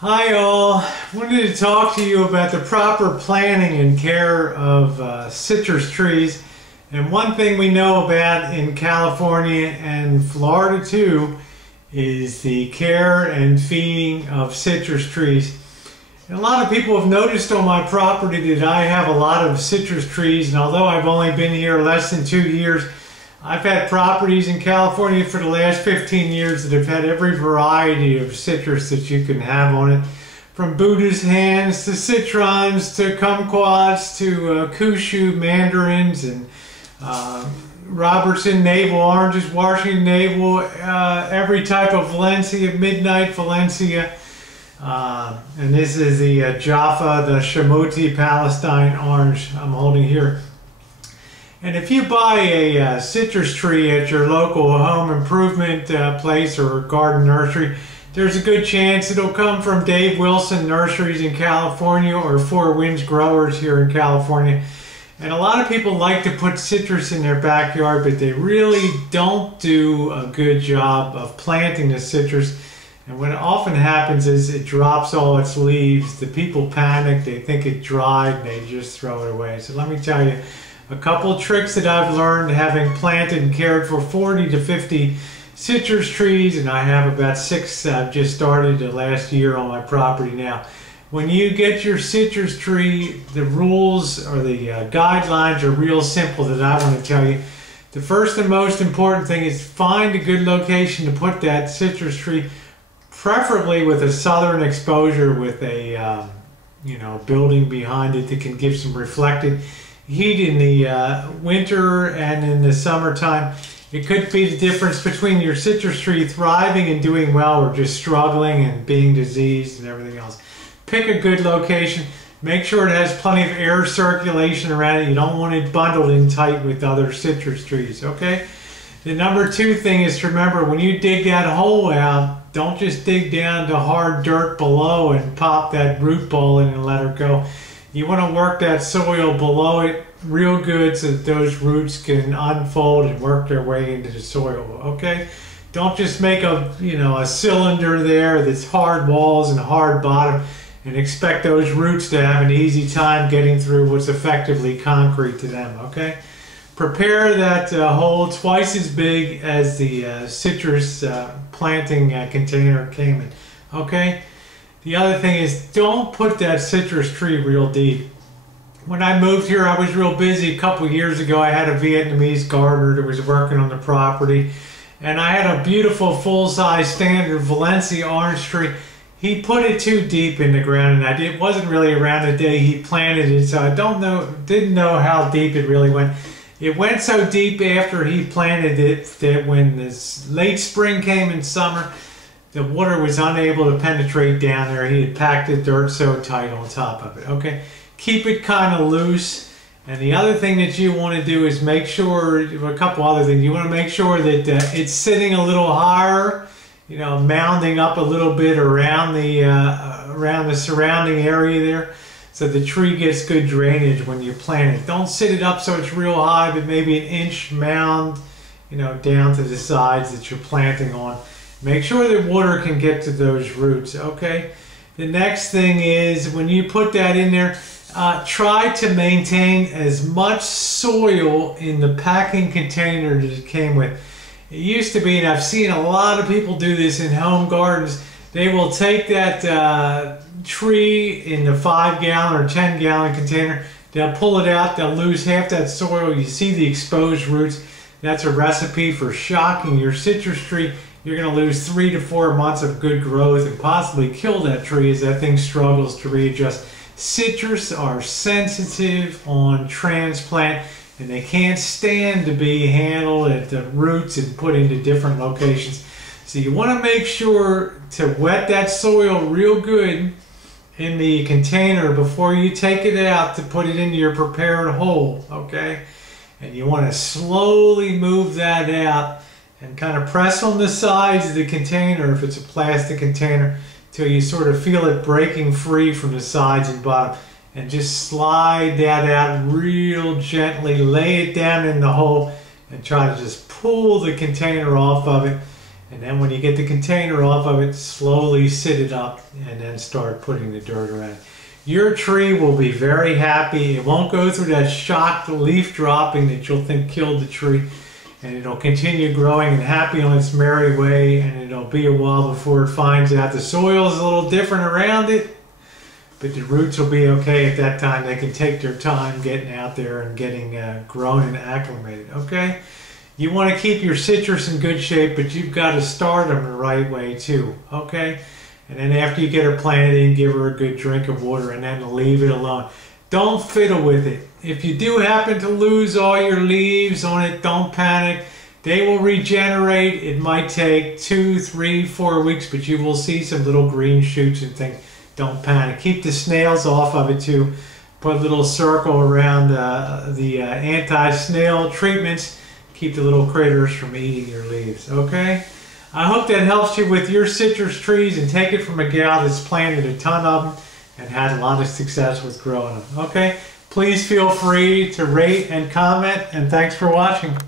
Hi all, I wanted to talk to you about the proper planting and care of citrus trees. And one thing we know about in California and Florida too is the care and feeding of citrus trees. And a lot of people have noticed on my property that I have a lot of citrus trees, and although I've only been here less than 2 years, I've had properties in California for the last 15 years that have had every variety of citrus that you can have on it. From Buddha's hands to citrons to kumquats to kushu mandarins and Robertson navel oranges, Washington navel, every type of Valencia, midnight Valencia. And this is the Jaffa, the Shamuti Palestine orange I'm holding here. And if you buy a citrus tree at your local home improvement place or garden nursery, there's a good chance it'll come from Dave Wilson Nurseries in California or Four Winds Growers here in California. And a lot of people like to put citrus in their backyard, but they really don't do a good job of planting the citrus. And what often happens is it drops all its leaves. The people panic, they think it dried, and they just throw it away. So let me tell you a couple of tricks that I've learned having planted and cared for 40 to 50 citrus trees, and I have about 6 I've just started the last year on my property now. When you get your citrus tree, the rules or the guidelines are real simple that I want to tell you. The first and most important thing is find a good location to put that citrus tree, preferably with a southern exposure with a building behind it that can give some reflected heat in the winter and in the summertime. It could be the difference between your citrus tree thriving and doing well or just struggling and being diseased and everything else. Pick a good location. Make sure it has plenty of air circulation around it. You don't want it bundled in tight with other citrus trees, okay? The number 2 thing is to remember when you dig that hole out, don't just dig down to hard dirt below and pop that root ball in and let her go. You want to work that soil below it real good so that those roots can unfold and work their way into the soil, okay? Don't just make a cylinder there that's hard walls and hard bottom and expect those roots to have an easy time getting through what's effectively concrete to them, okay? Prepare that hole twice as big as the citrus planting container came in, okay? The other thing is don't put that citrus tree real deep. When I moved here, I was real busy. A couple years ago, I had a Vietnamese gardener that was working on the property, and I had a beautiful full-size standard Valencia orange tree. He put it too deep in the ground, and it wasn't really around the day he planted it, so I didn't know how deep it really went. It went so deep after he planted it that when this late spring came in summer, the water was unable to penetrate down there. He had packed the dirt so tight on top of it, okay? Keep it kind of loose. And the other thing that you want to do is make sure, a couple other things, you want to make sure that it's sitting a little higher, mounding up a little bit around the surrounding area there, so the tree gets good drainage when you plant it. Don't sit it up so it's real high, but maybe an inch mound, down to the sides that you're planting on. Make sure that water can get to those roots, okay? The next thing is when you put that in there, try to maintain as much soil in the packing container that it came with. It used to be, and I've seen a lot of people do this in home gardens, they will take that tree in the 5-gallon or 10-gallon container, they'll pull it out, they'll lose half that soil. You see the exposed roots. That's a recipe for shocking your citrus tree. You're going to lose 3 to 4 months of good growth and possibly kill that tree as that thing struggles to readjust. Citrus are sensitive on transplant, and they can't stand to be handled at the roots and put into different locations. So you want to make sure to wet that soil real good in the container before you take it out to put it into your prepared hole, okay? And you want to slowly move that out and kind of press on the sides of the container if it's a plastic container till you sort of feel it breaking free from the sides and bottom, and just slide that out real gently, lay it down in the hole and try to just pull the container off of it And then when you get the container off of it, slowly sit it up and then start putting the dirt around. Your tree will be very happy. It won't go through that shocked leaf dropping that you'll think killed the tree. And it'll continue growing and happy on its merry way, and it'll be a while before it finds out the soil is a little different around it, but the roots will be okay at that time. They can take their time getting out there and getting grown and acclimated, okay? You want to keep your citrus in good shape, but you've got to start them the right way too, okay? And then after you get her planted in, give her a good drink of water and then leave it alone. Don't fiddle with it. If you do happen to lose all your leaves on it, don't panic. They will regenerate. It might take 2, 3, 4 weeks, but you will see some little green shoots and things. Don't panic. Keep the snails off of it too. Put a little circle around the anti-snail treatments. Keep the little critters from eating your leaves, okay? I hope that helps you with your citrus trees, and take it from a gal that's planted a ton of them and had a lot of success with growing them, okay? Please feel free to rate and comment, and thanks for watching.